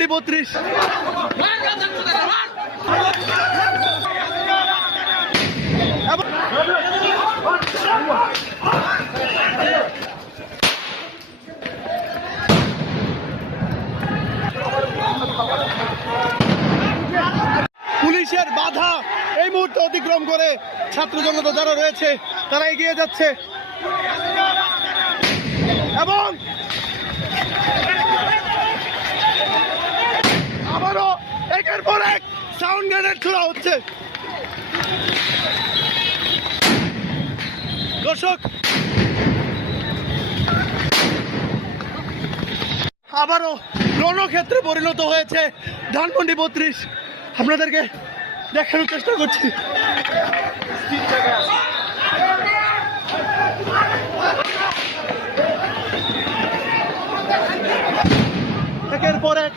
ধানমন্ডি 32। পুলিশের বাধা এই মুহূর্তে অতিক্রম করে ছাত্র জনতা যারা রয়েছে তারা এগিয়ে যাচ্ছে এবং আবারও একের পর এক সাউন্ড গ্রেনেড ছোড়া হচ্ছে। দর্শক, আবারও রণক্ষেত্রে পরিণত হয়েছে ধানমন্ডি 32। আপনাদেরকে দেখানোর চেষ্টা করছি। একের পর এক